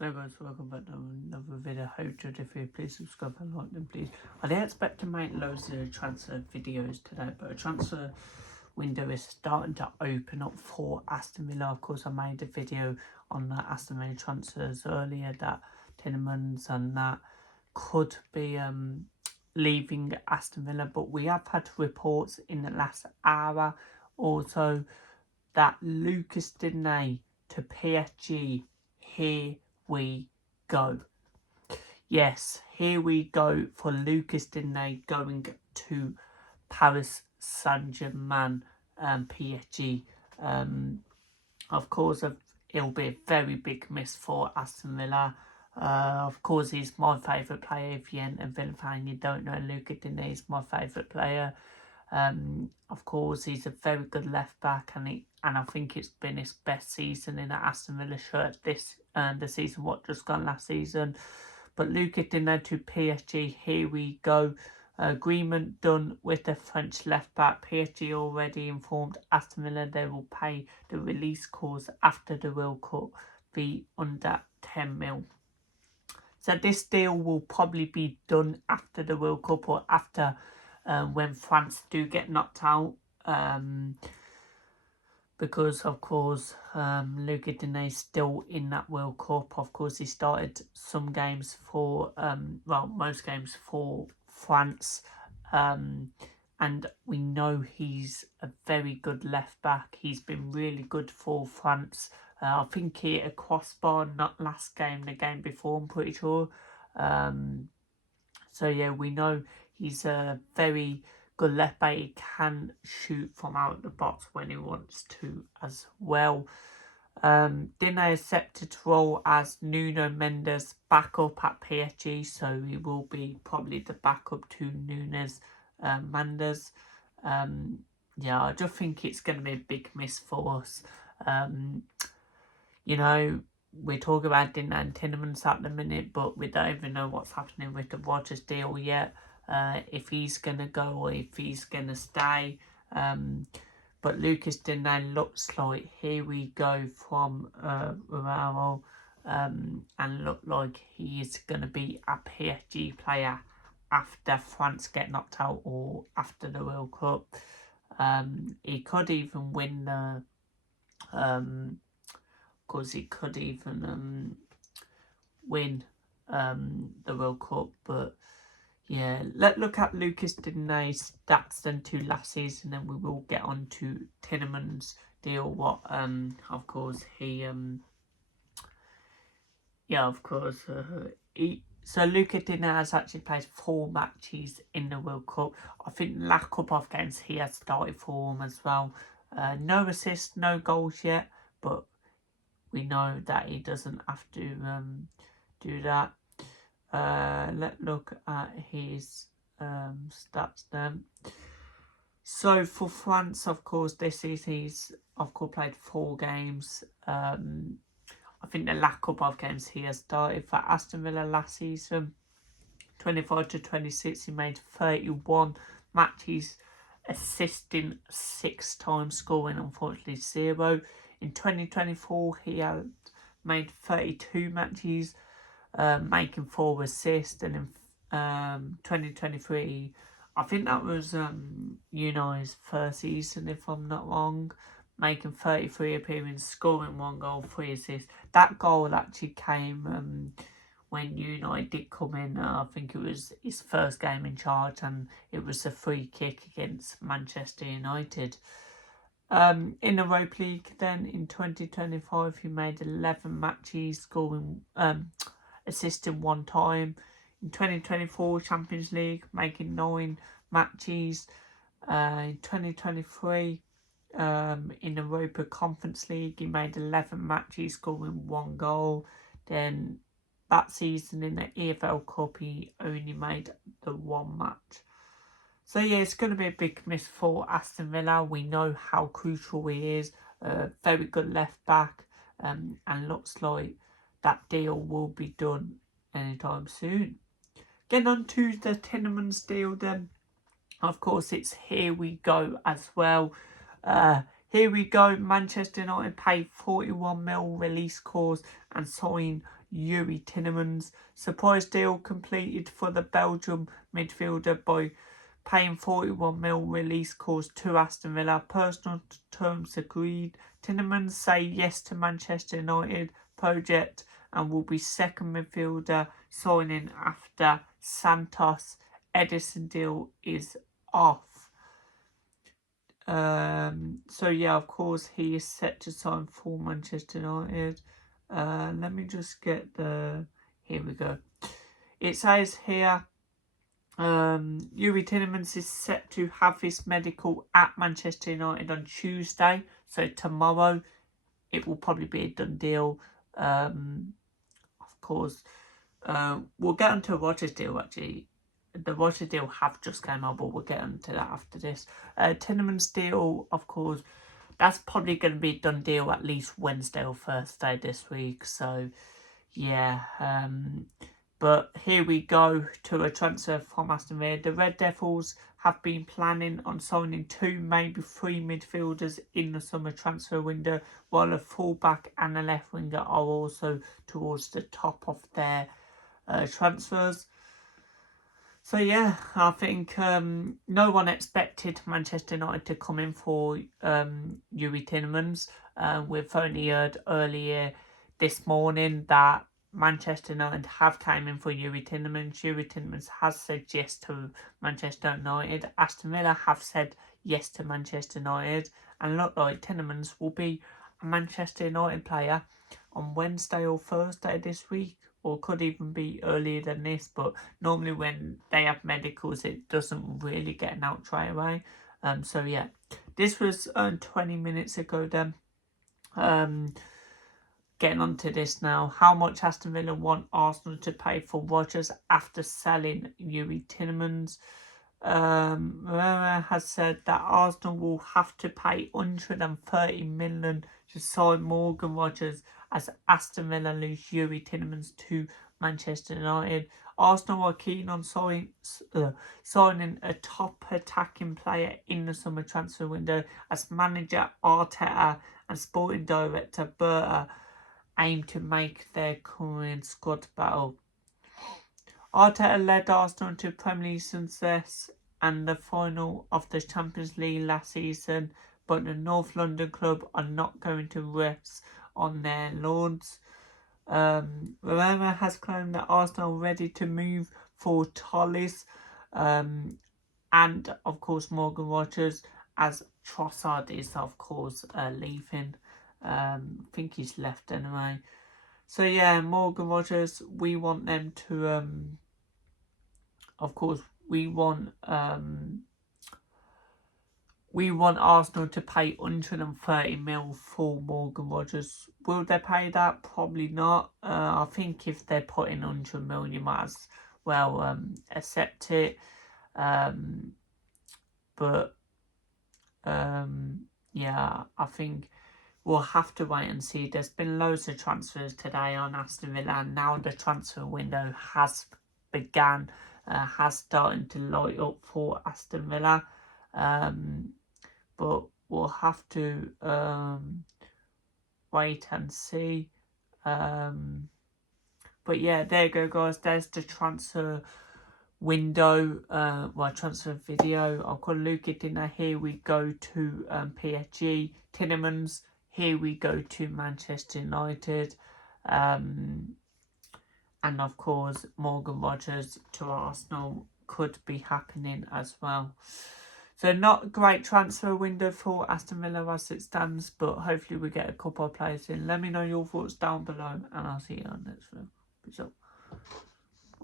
Hello guys, welcome back to another video. Hope you're different. Please subscribe and like them, please. I didn't expect to make loads of transfer videos today, but a transfer window is starting to open up for Aston Villa. Of course, I made a video on the Aston Villa transfers earlier that Tielemans and that could be leaving Aston Villa, but we have had reports in the last hour also that Lucas Digne to PSG. Here we go. Yes, here we go for Lucas Digne going to Paris Saint-Germain, PSG. Of course, it'll be a very big miss for Aston Villa. Of course, he's my favourite player. If you ain't a Villa fan, you don't know Lucas Digne is my favourite player. Of course, he's a very good left back, and I think it's been his best season in the Aston Villa shirt this the season what just gone last season. But Lucas Digne to PSG, here we go. Agreement done with the French left back. PSG already informed Aston Villa they will pay the release clause after the World Cup fee under 10 mil. So this deal will probably be done after the World Cup or after when France do get knocked out. Because of course Lucas Digne is still in that World Cup. Of course he started some games for most games for France, and we know he's a very good left back. He's been really good for France. I think he hit a crossbar, not last game, the game before, I'm pretty sure. So yeah, we know he's a very good left back. He can shoot from out the box when he wants to as well. Digne accepted to role as Nuno Mendes' backup at PSG, so he will be probably the backup to Nunes Mendes. Yeah, I just think it's going to be a big miss for us. You know, we talk about Digne and Tielemans at the minute, but we don't even know what's happening with the Rodgers deal yet. If he's going to go or if he's going to stay. But Lucas Digne looks like, here we go from Romero, and look like he is going to be a PSG player after France get knocked out or after the World Cup. He could even win the... of course, he could even win the World Cup, but yeah, let's look at Lucas Digne's stats then to last season, and we will get on to Tielemans' deal. What of course he so Lucas Digne has actually played 4 matches in the World Cup. I think the last couple of games he has started for them as well. No assists, no goals yet, but we know that he doesn't have to do that. Let's look at his stats then. So for France, of course, this season he's of course played 4 games. I think the last couple of games he has started for Aston Villa last season, 25 to 26, he made 31 matches, assisting 6 times, scoring unfortunately 0. In 2024, he had made 32 matches, making 4 assists, and in 2023, I think that was Unai's first season, if I'm not wrong, making 33 appearances, scoring 1 goal, 3 assists. That goal actually came when Unai did come in. I think it was his first game in charge, and it was a free kick against Manchester United. In the Europa League then, in 2025, he made 11 matches, scoring, assisting 1 time. In 2024 Champions League, making 9 matches. In 2023, in the Europa Conference League, he made 11 matches, scoring 1 goal. Then that season in the EFL Cup, he only made the 1 match. So yeah, it's going to be a big miss for Aston Villa. We know how crucial he is. Very good left back, and looks like that deal will be done anytime soon. Getting on to the Tielemans deal then. Of course, it's here we go as well. Here we go. Manchester United paid 41 mil release clause and signed Utd Tielemans. Surprise deal completed for the Belgium midfielder by paying 41 mil release clause to Aston Villa. Personal terms agreed. Tielemans say yes to Manchester United project and will be second midfielder signing after Santos Edison deal is off. So yeah, of course, he is set to sign for Manchester United. Let me just get the... Here we go. It says here, Utd Tielemans is set to have his medical at Manchester United on Tuesday. So tomorrow, it will probably be a done deal. Of course, we'll get onto Rodgers deal actually. The Rodgers deal have just came out, but we'll get into that after this. Tielemans deal, of course, that's probably going to be a done deal at least Wednesday or Thursday this week. So, yeah. But here we go to a transfer from Aston Villa. The Red Devils have been planning on signing 2, maybe 3 midfielders in the summer transfer window, while a fullback and a left winger are also towards the top of their transfers. So yeah, I think no one expected Manchester United to come in for Utd Tielemans. We've only heard earlier this morning that Manchester United have came in for Utd Tielemans. Utd Tielemans has said yes to Manchester United. Aston Villa have said yes to Manchester United, and look like Tielemans will be a Manchester United player on Wednesday or Thursday this week, or could even be earlier than this, but normally when they have medicals it doesn't really get an out right away. So yeah, this was 20 minutes ago then. Getting on to this now. How much Aston Villa want Arsenal to pay for Rodgers after selling Utd Tielemans? Rivera has said that Arsenal will have to pay 130 million to sign Morgan Rodgers as Aston Villa lose Utd Tielemans to Manchester United. Arsenal are keen on signing a top attacking player in the summer transfer window, as manager Arteta and sporting director Berta aim to make their current squad battle. Arteta led Arsenal to Premier League success and the final of the Champions League last season, but the North London club are not going to rest on their laurels. Rivera has claimed that Arsenal are ready to move for Tollis and of course Morgan Rodgers, as Trossard is of course leaving. I think he's left anyway. So yeah, Morgan Rodgers, we want them to of course we want Arsenal to pay 130 mil for Morgan Rodgers. Will they pay that? Probably not. I think if they put in 100 mil, you might as well accept it. But yeah, I think we'll have to wait and see. There's been loads of transfers today on Aston Villa, and now the transfer window has begun, has started to light up for Aston Villa. But we'll have to wait and see. But yeah, there you go, guys. There's the transfer window, transfer video. I've got Luke it in there. Here we go to PSG Tielemans. Here we go to Manchester United. And of course, Morgan Rodgers to Arsenal could be happening as well. So not a great transfer window for Aston Villa as it stands, but hopefully we get a couple of players in. Let me know your thoughts down below, and I'll see you on next video. Peace out.